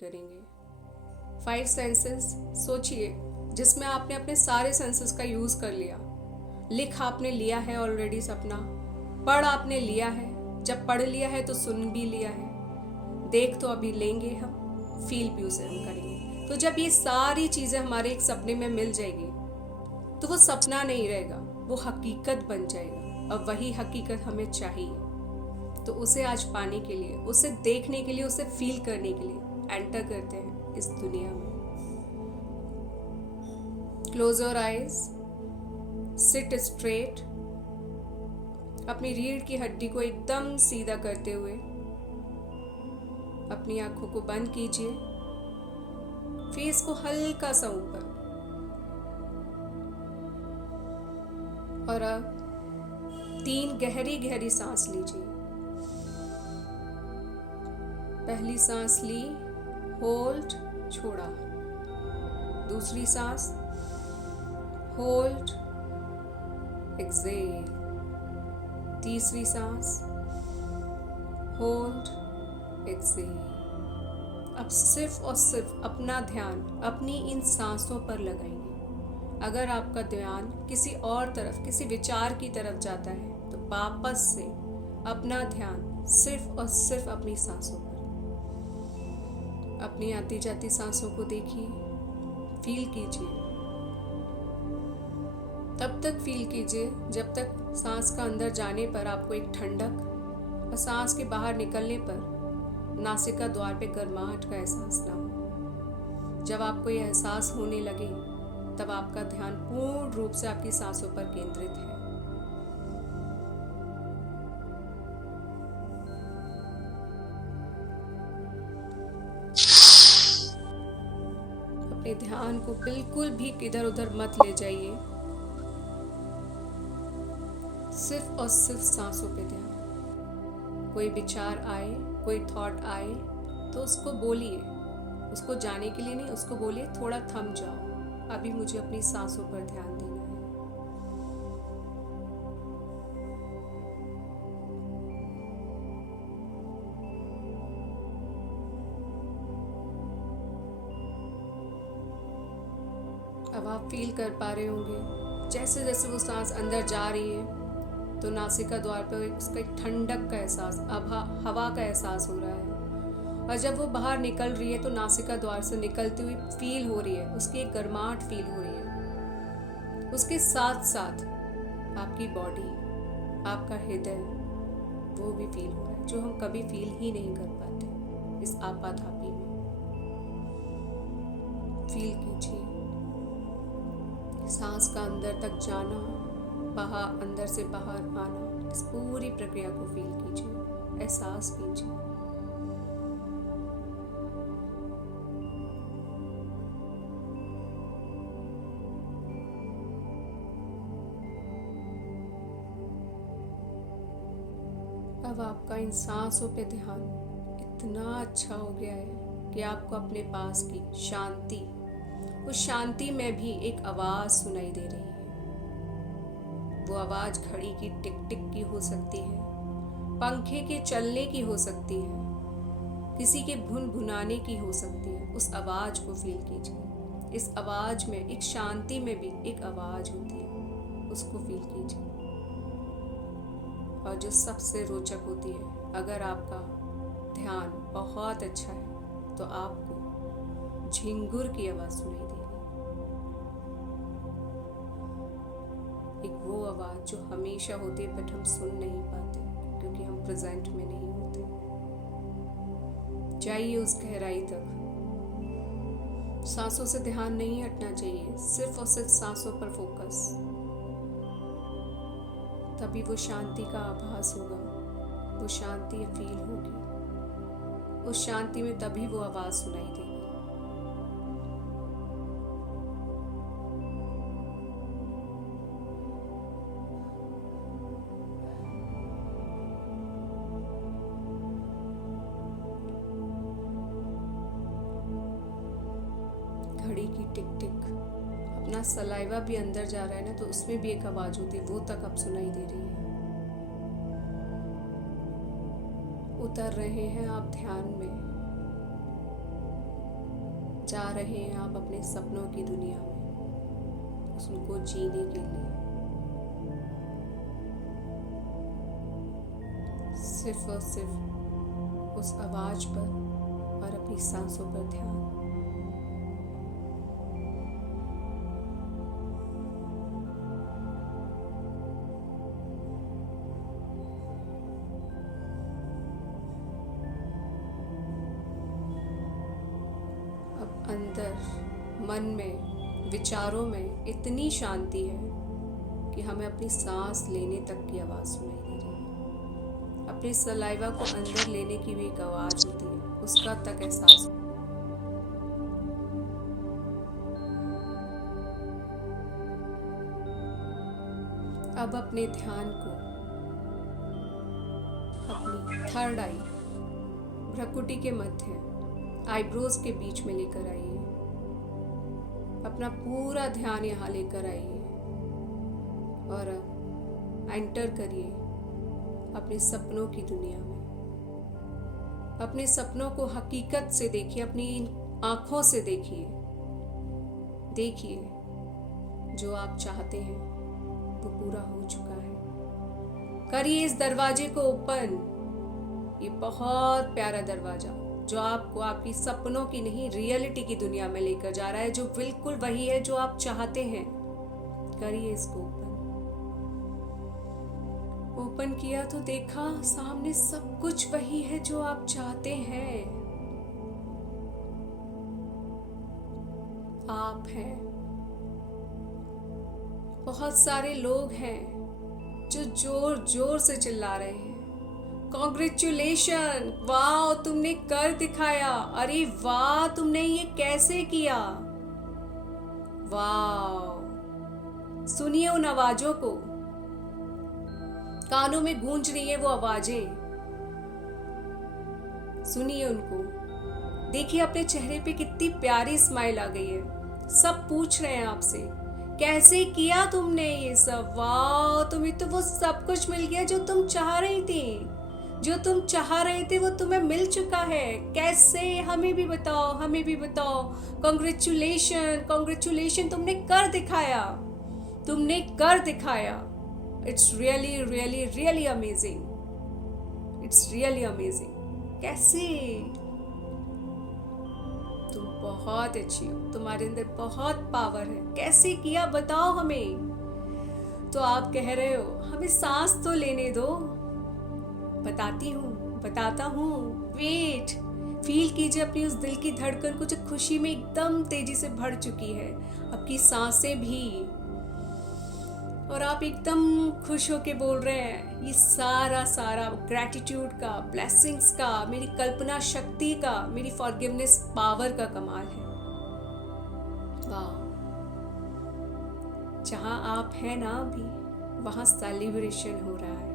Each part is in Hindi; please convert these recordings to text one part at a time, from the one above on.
करेंगे। 5 सेंसेस सोचिए जिसमें आपने अपने सारे सेंसेस का यूज कर लिया। लिख आपने लिया है ऑलरेडी सपना, पढ़ आपने लिया है, जब पढ़ लिया है तो सुन भी लिया है, देख तो अभी लेंगे हम, फील भी उसे हम करेंगे। तो जब ये सारी चीजें हमारे एक सपने में मिल जाएगी तो वो सपना नहीं रहेगा, वो हकीकत बन जाएगा। और वही हकीकत हमें चाहिए। तो उसे आज पाने के लिए, उसे देखने के लिए, उसे फील करने के लिए एंटर करते हैं इस दुनिया में। Close your eyes, seat straight, अपनी रीढ़ की हड्डी को एकदम सीधा करते हुए अपनी आंखों को बंद कीजिए, फेस को हल्का सा ऊपर। और अब 3 गहरी गहरी सांस लीजिए। पहली सांस ली, होल्ड, छोड़ा। दूसरी सांस, होल्ड, एक्सेल। तीसरी सांस, होल्ड, एक्सेल। अब सिर्फ और सिर्फ अपना ध्यान अपनी इन सांसों पर लगाएंगे। अगर आपका ध्यान किसी और तरफ, किसी विचार की तरफ जाता है तो वापस से अपना ध्यान सिर्फ और सिर्फ अपनी सांसों पर। अपनी आती जाती सांसों को देखिए, फील कीजिए। तब तक फील कीजिए जब तक सांस का अंदर जाने पर आपको एक ठंडक और सांस के बाहर निकलने पर नासिका द्वार पे गर्माहट का एहसास ना हो। जब आपको यह एहसास होने लगे तब आपका ध्यान पूर्ण रूप से आपकी सांसों पर केंद्रित है। अपने ध्यान को बिल्कुल भी इधर उधर मत ले जाइए, सिर्फ और सिर्फ सांसों पे ध्यान। कोई विचार आए, कोई थॉट आए तो उसको बोलिए, उसको जाने के लिए नहीं, उसको बोलिए थोड़ा थम जाओ, अभी मुझे अपनी सांसों पर ध्यान देना है। अब आप फील कर पा रहे होंगे जैसे जैसे वो सांस अंदर जा रही है तो नासिका द्वार पर उसका एक ठंडक का एहसास, हवा का एहसास हो रहा है। और जब वो बाहर निकल रही है तो नासिका द्वार से निकलती हुई फील हो रही है, उसकी एक गर्माहट फील हो रही है। उसके साथ साथ आपकी बॉडी, आपका हृदय, वो भी फील हो रहा है, जो हम कभी फील ही नहीं कर पाते इस आपाधापी में। फील कीजिए सांस का अंदर तक जाना, बाहर, अंदर से बाहर आना, इस पूरी प्रक्रिया को फील कीजिए, एहसास कीजिए। अब आपका इन सांसों पे ध्यान इतना अच्छा हो गया है कि आपको अपने पास की शांति, उस शांति में भी एक आवाज सुनाई दे रही है। वो आवाज घड़ी की टिक टिक की हो सकती है, पंखे के चलने की हो सकती है, किसी के भुनभुनाने की हो सकती है। उस आवाज को फील कीजिए। इस आवाज में, एक शांति में भी एक आवाज होती है, उसको फील कीजिए। और जो सबसे रोचक होती है, अगर आपका ध्यान बहुत अच्छा है तो आपको झिंगुर की आवाज सुनाई देगी। एक वो आवाज जो हमेशा होती है बट हम सुन नहीं पाते क्योंकि हम प्रेजेंट में नहीं होते। जाइए उस गहराई तक। सांसों से ध्यान नहीं हटना चाहिए, सिर्फ और सिर्फ सांसों पर फोकस। तभी वो शांति का आभास होगा, वो शांति फील होगी। उस शांति में तभी वो आवाज सुनाई देगी। घड़ी की टिक टिक, अपना सलाइवा भी अंदर जा रहा है ना, तो उसमें भी एक आवाज होती है, वो तक अब सुनाई दे रही है। उतर रहे हैं आप ध्यान में। जा रहे हैं आप अपने सपनों की दुनिया में, उनको जीने के लिए। सिर्फ और सिर्फ उस आवाज पर और अपनी सांसों पर ध्यान। अब अंदर मन में, विचारों में इतनी शांति है कि हमें अपनी सांस लेने तक की आवाज सुनाई दे रही है। अपने सलाइवा को अंदर लेने की भी एक आवाज होती है, उसका तक एहसास। अब अपने ध्यान को अपनी थर्ड आई, भ्रुकुटी के मध्य, आईब्रोज के बीच में लेकर आइए। अपना पूरा ध्यान यहाँ लेकर आइए और एंटर करिए अपने सपनों की दुनिया में। अपने सपनों को हकीकत से देखिए, अपनी आंखों से देखिए। देखिए जो आप चाहते हैं वो पूरा हो चुका है। करिए इस दरवाजे को ओपन। ये बहुत प्यारा दरवाजा जो आपको आपकी सपनों की नहीं, रियलिटी की दुनिया में लेकर जा रहा है, जो बिल्कुल वही है जो आप चाहते हैं। करिए इसको ओपन किया तो देखा सामने सब कुछ वही है जो आप चाहते हैं। आप हैं, बहुत सारे लोग हैं जो जोर जोर से चिल्ला रहे हैं, कॉन्ग्रेचुलेशन, वाह तुमने कर दिखाया, अरे वाह तुमने ये कैसे किया, वाह। सुनिए उन आवाजों को, कानों में गूंज रही है वो आवाजें, सुनिए उनको। देखिए अपने चेहरे पे कितनी प्यारी स्माइल आ गई है। सब पूछ रहे हैं आपसे कैसे किया तुमने ये सब, वाह तुम्हें तो वो सब कुछ मिल गया जो तुम चाह रही थी, जो तुम चाह रहे थे वो तुम्हें मिल चुका है। कैसे, हमें भी बताओ, हमें भी बताओ। कॉन्ग्रेचुलेशन, कॉन्ग्रेचुलेशन, तुमने कर दिखाया, तुमने कर दिखाया। It's really really really amazing, it's really amazing. कैसे, तुम बहुत अच्छी हो, तुम्हारे अंदर बहुत पावर है, कैसे किया बताओ हमें। तो आप कह रहे हो हमें सांस तो लेने दो, बताती हूँ, बताता हूँ, वेट। फील कीजिए अपनी उस दिल की धड़कन को जो खुशी में एकदम तेजी से बढ़ चुकी है, आपकी सांसें भी, और आप एकदम खुश होके बोल रहे हैं ये सारा सारा ग्रैटिट्यूड का, ब्लेसिंग्स का, मेरी कल्पना शक्ति का, मेरी फॉरगिवनेस पावर का कमाल है। वाह, जहां आप हैं ना अभी, वहां सेलिब्रेशन हो रहा है।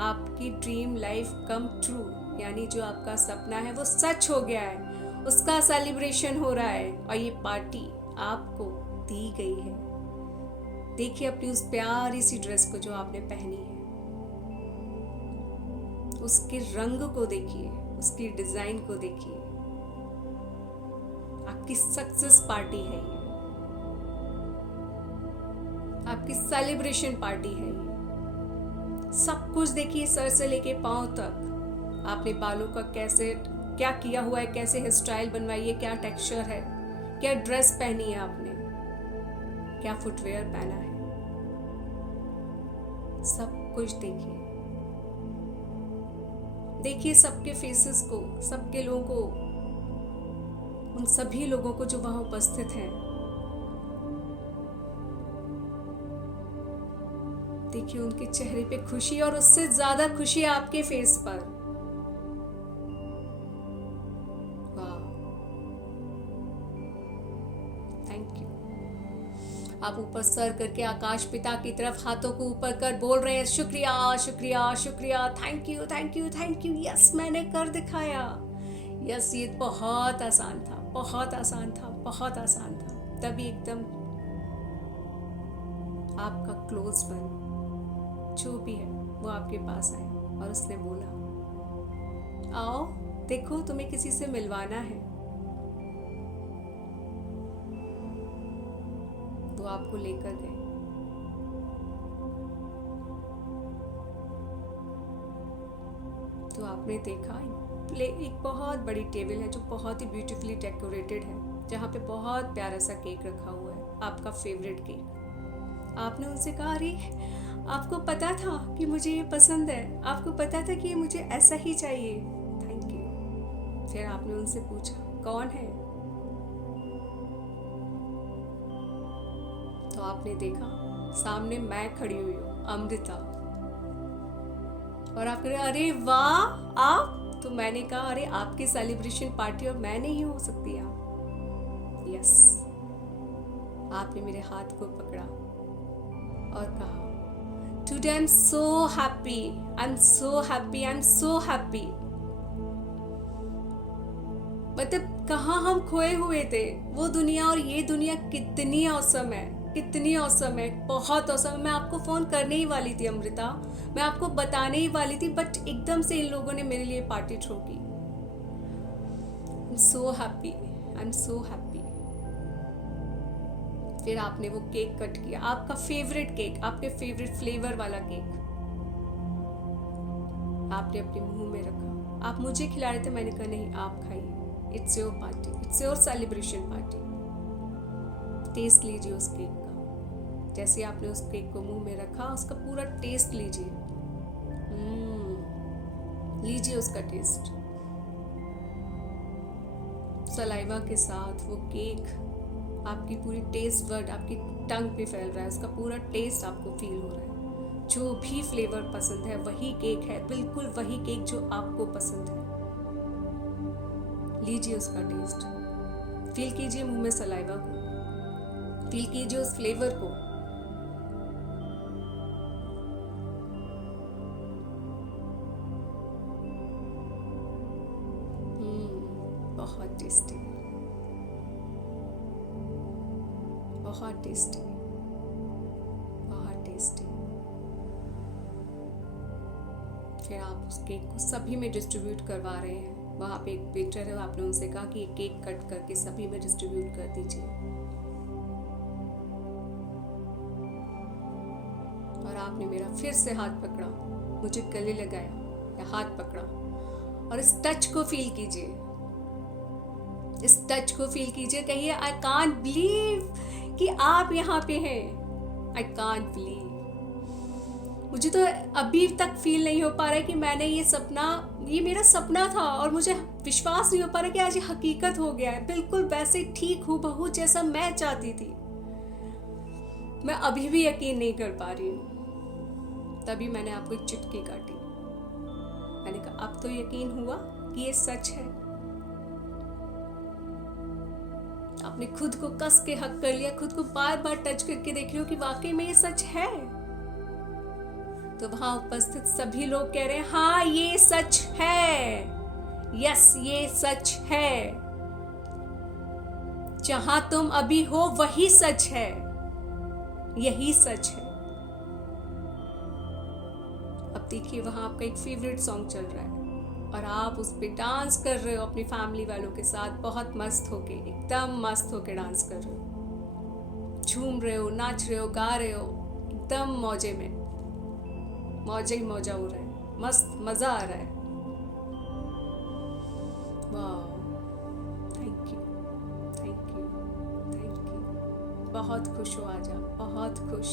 आपकी ड्रीम लाइफ कम ट्रू, यानी जो आपका सपना है वो सच हो गया है, उसका सेलिब्रेशन हो रहा है और ये पार्टी आपको दी गई है। देखिए अपनी उस प्यारी सी ड्रेस को जो आपने पहनी है, उसके रंग को देखिए, उसकी डिजाइन को देखिए। आपकी सक्सेस पार्टी है ये, आपकी सेलिब्रेशन पार्टी है ये। सब कुछ देखिए सर से लेके पांव तक। आपने बालों का कैसे क्या किया हुआ है, कैसे हेयर स्टाइल बनवाई है, क्या टेक्सचर है, क्या ड्रेस पहनी है आपने, क्या फुटवेयर पहना है, सब कुछ देखिए। देखिए सबके फेसेस को, सबके लोगों को, उन सभी लोगों को जो वहां उपस्थित हैं। देखिए उनके चेहरे पे खुशी, और उससे ज्यादा खुशी आपके फेस पर। वाह, थैंक यू। आप ऊपर सर करके आकाश पिता की तरफ हाथों को ऊपर कर बोल रहे हैं शुक्रिया शुक्रिया शुक्रिया, thank you thank you thank you. Yes, मैंने कर दिखाया। यस, ये बहुत आसान था, बहुत आसान था, बहुत आसान था। तभी एकदम आपका क्लोज वन जो भी है वो आपके पास आया और उसने बोला आओ देखो तुम्हें किसी से मिलवाना है। वो आपको लेकर गए। तो आपने देखा एक बहुत बड़ी टेबल है जो बहुत ही ब्यूटीफुली डेकोरेटेड है, जहाँ पे बहुत प्यारा सा केक रखा हुआ है, आपका फेवरेट केक। आपने उनसे कहा, अरे आपको पता था कि मुझे ये पसंद है, आपको पता था कि ये मुझे ऐसा ही चाहिए, थैंक यू। फिर आपने उनसे पूछा कौन है, तो आपने देखा सामने मैं खड़ी हुई हूँ, अमृता। और आप कह रहे, अरे वाह आप। तो मैंने कहा, अरे आपकी सेलिब्रेशन पार्टी और मैं नहीं हो सकती आप। यस, आपने मेरे हाथ को पकड़ा और कहा, today I am so happy, I am so happy, I am so happy. मतलब कहाँ हम खोए हुए थे, वो दुनिया और ये दुनिया कितनी औसम है, कितनी औसम है, बहुत औसम है। मैं आपको फोन करने ही वाली थी अमृता, मैं आपको बताने ही वाली थी, बट एकदम से इन लोगों ने मेरे लिए पार्टी ठोकी। I am so happy, I am so happy. फिर आपने वो केक कट किया, आपका फेवरेट केक, आपके फेवरेट फ्लेवर वाला केक आपने अपने मुंह में रखा। आप मुझे खिला रहे थे, मैंने कहा नहीं आप खाइए, it's your party, it's your celebration party. Taste लीजिए उस केक का। जैसे आपने उस केक को मुंह में रखा, उसका पूरा टेस्ट लीजिए, लीजिए उसका टेस्ट। सलाइवा के साथ वो केक आपकी पूरी टेस्ट वर्ड आपकी टंग पे फैल रहा है, उसका पूरा टेस्ट आपको फील हो रहा है। जो भी फ्लेवर पसंद है वही केक है, बिल्कुल वही केक जो आपको पसंद है। लीजिए उसका टेस्ट, फील कीजिए मुंह में सलाइवा को, फील कीजिए उस फ्लेवर को। बहुत टेस्टी, बहुत टेस्टी, बहुत टेस्टी। फिर आप उस केक को सभी में डिस्ट्रीब्यूट करवा रहे हैं। वहाँ पे एक वेटर है, आपने उनसे कहा कि ये केक कट करके सभी में डिस्ट्रीब्यूट कर दीजिए। और आपने मेरा फिर से हाथ पकड़ा, मुझे गले लगाया या हाथ पकड़ा, और इस टच को फील कीजिए, इस टच को फील कीजिए। कहिए, आई कांट बिलीव कि आप यहाँ पे हैं, आई कांट बिलीव। मुझे तो अभी तक फील नहीं हो पा रहा है कि मैंने ये मेरा सपना था, और मुझे विश्वास नहीं हो पा रहा कि आज ये हकीकत हो गया है, बिल्कुल वैसे ठीक हूबहू जैसा मैं चाहती थी। मैं अभी भी यकीन नहीं कर पा रही हूँ। तभी मैंने आपको एक चुटकी काटी, मैंने कहा अब तो यकीन हुआ कि ये सच है। आपने खुद को कस के हक कर लिया, खुद को बार बार टच करके देख रही हो कि वाकई में ये सच है। तो वहां उपस्थित सभी लोग कह रहे हैं, हाँ ये सच है, यस ये सच है, जहां तुम अभी हो वही सच है, यही सच है। अब देखिए वहां आपका एक फेवरेट सॉन्ग चल रहा है और आप उस पे डांस कर रहे हो अपनी फैमिली वालों के साथ, बहुत मस्त होके, एकदम मस्त होके डांस कर रहे हो, झूम रहे हो, नाच रहे हो, गा रहे हो, एकदम मौजे में, मौजे ही मौजा हो रहा है, मस्त मजा आ रहा है। वाह, thank you, thank you, thank you. बहुत खुश हो आज आप, बहुत खुश।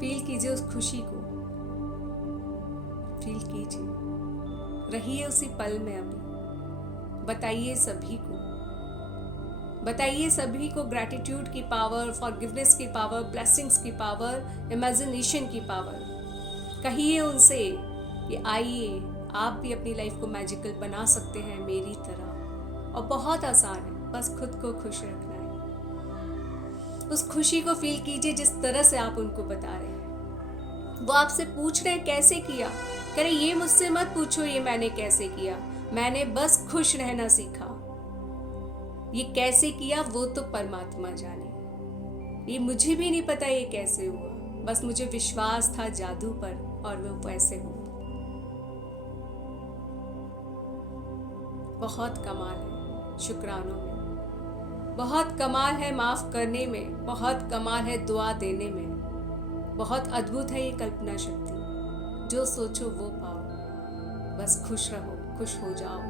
फील कीजिए उस खुशी को, फील कीजिए, रहिए उसी पल में अभी। बताइए सभी को ग्रैटिट्यूड की पावर, फॉरगिवनेस की पावर, ब्लेसिंग्स की पावर, इमेजिनेशन की पावर। कहिए उनसे कि आइए आप भी अपनी लाइफ को मैजिकल बना सकते हैं मेरी तरह, और बहुत आसान है, बस खुद को खुश रखना है। उस खुशी को फील कीजिए जिस तरह से आप उनको बता रहे हैं। वो आपसे पूछ रहे हैं कैसे किया, कह रहे ये मुझसे मत पूछो ये मैंने कैसे किया, मैंने बस खुश रहना सीखा। ये कैसे किया वो तो परमात्मा जाने, ये मुझे भी नहीं पता ये कैसे हुआ, बस मुझे विश्वास था जादू पर और वो वैसे हुआ। बहुत कमाल है शुक्रानों में, बहुत कमाल है माफ करने में, बहुत कमाल है दुआ देने में, बहुत अद्भुत है ये कल्पना शक्ति। जो सोचो वो पाओ, बस खुश रहो, खुश हो जाओ।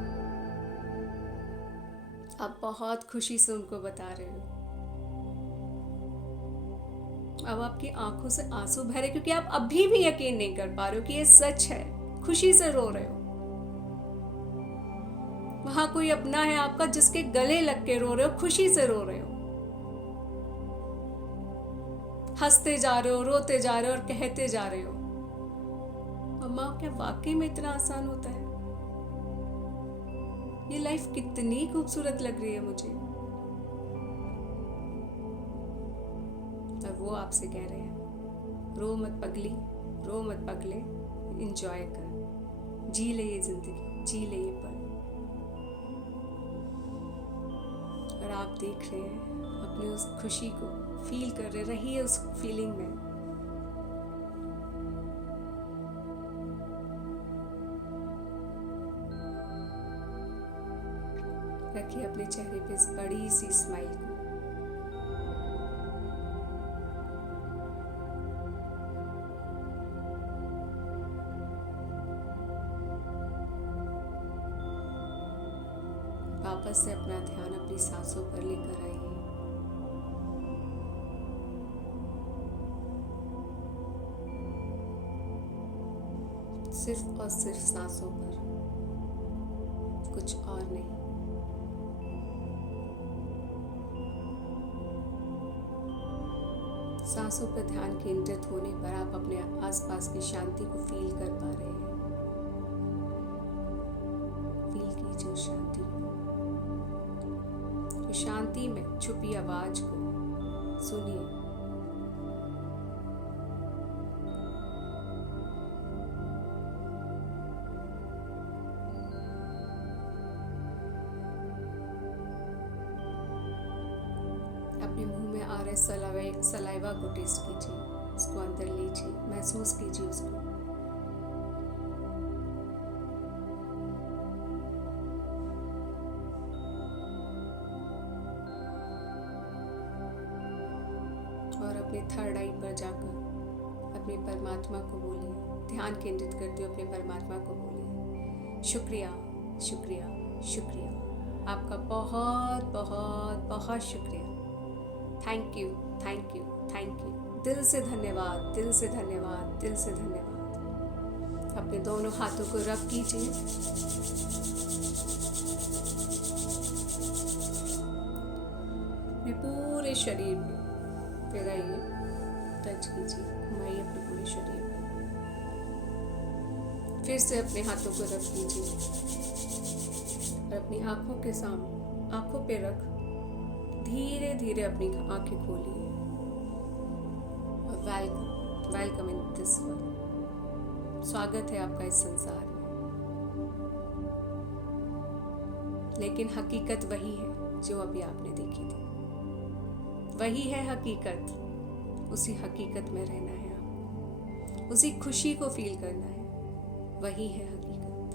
आप बहुत खुशी से उनको बता रहे हो। अब आपकी आंखों से आंसू बह रहे क्योंकि आप अभी भी यकीन नहीं कर पा रहे हो कि ये सच है। खुशी से रो रहे हो। वहां कोई अपना है आपका जिसके गले लग के रो रहे हो, खुशी से रो रहे हो, हंसते जा रहे हो, रोते जा रहे हो और कहते जा रहे हो। अम्मा क्या वाकई में इतना आसान होता है? ये लाइफ कितनी खूबसूरत लग रही है मुझे। और वो आपसे कह रहे हैं, रो मत पगली, रो मत पगले, एंजॉय कर, जी ले ये जिंदगी, जी ले ये पल। और आप देख रहे हैं अपनी उस खुशी को, फील कर रहे, रहिए उस फीलिंग में। रखिए अपने चेहरे पे इस बड़ी सी स्माइल को। वापस से अपना ध्यान अपनी सांसों पर लेकर आइए। सिर्फ और सिर्फ सांसों पर, कुछ और नहीं। सांसों पर ध्यान केंद्रित होने पर आप अपने आसपास की शांति को फील कर पा रहे हैं। फील कीजिए उस शांति को, तो शांति में छुपी आवाज को सुनिए। अपने मुंह में आ रहे सलाइवा को टेस्ट कीजिए, उसको अंदर लीजिए, महसूस कीजिए उसको। और अपने थर्ड आई पर जाकर अपने परमात्मा को बोलिए, ध्यान केंद्रित करते हुए अपने परमात्मा को बोलिए, शुक्रिया शुक्रिया शुक्रिया, आपका बहुत बहुत बहुत शुक्रिया, thank you thank you thank you, दिल से धन्यवाद, दिल से धन्यवाद, दिल से धन्यवाद। अपने दोनों हाथों को रब कीजिए। अपने पूरे शरीर पे लगाइए, टच कीजिए, घुमाइए अपने पूरे शरीर पे। फिर से अपने हाथों को रब कीजिए और अपनी आंखों के सामने, आंखों पे रख धीरे धीरे अपनी आंखें खोलिए। और welcome welcome in this world, स्वागत है आपका इस संसार में। लेकिन हकीकत वही है जो अभी आपने देखी थी, वही है हकीकत। उसी हकीकत में रहना है आपको, उसी खुशी को फील करना है। वही है हकीकत,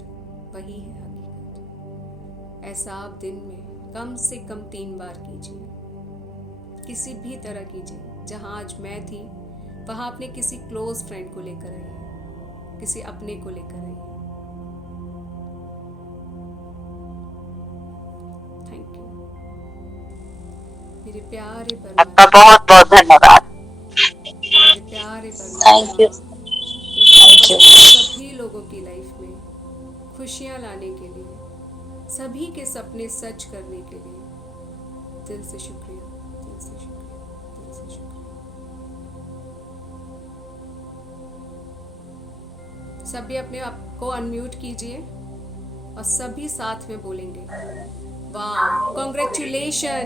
वही है हकीकत। ऐसा आप दिन में कम से कम 3 बार कीजिए, किसी भी तरह कीजिए। जहां आज मैं थी वहां अपने किसी क्लोज फ्रेंड को लेकर आइए, किसी अपने को लेकर आइए। थैंक यू मेरे प्यारे परमात्मा, आपका बहुत बहुत धन्यवाद। मेरे प्यारे थैंक यू परमात्मा। Thank you. सभी लोगों की लाइफ में खुशियां लाने के लिए, सभी के सपने सच करने के लिए दिल से शुक्रिया, दिल से शुक्रिया, दिल से शुक्रिया। सभी अपने आप को अनम्यूट कीजिए और सभी साथ में बोलेंगे, वाह, congratulation,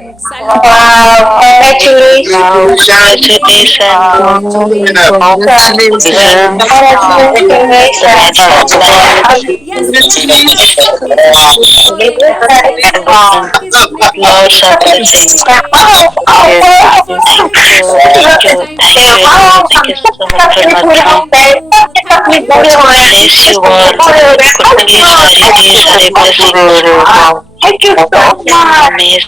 Thank you so much.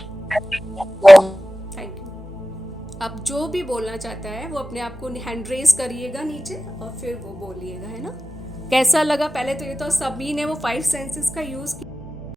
Thank you. अब जो भी बोलना चाहता है वो अपने आप को हैंड रेज करिएगा नीचे और फिर वो बोलिएगा, है ना। कैसा लगा? पहले तो ये तो सभी ने वो 5 सेंसेस का यूज किया।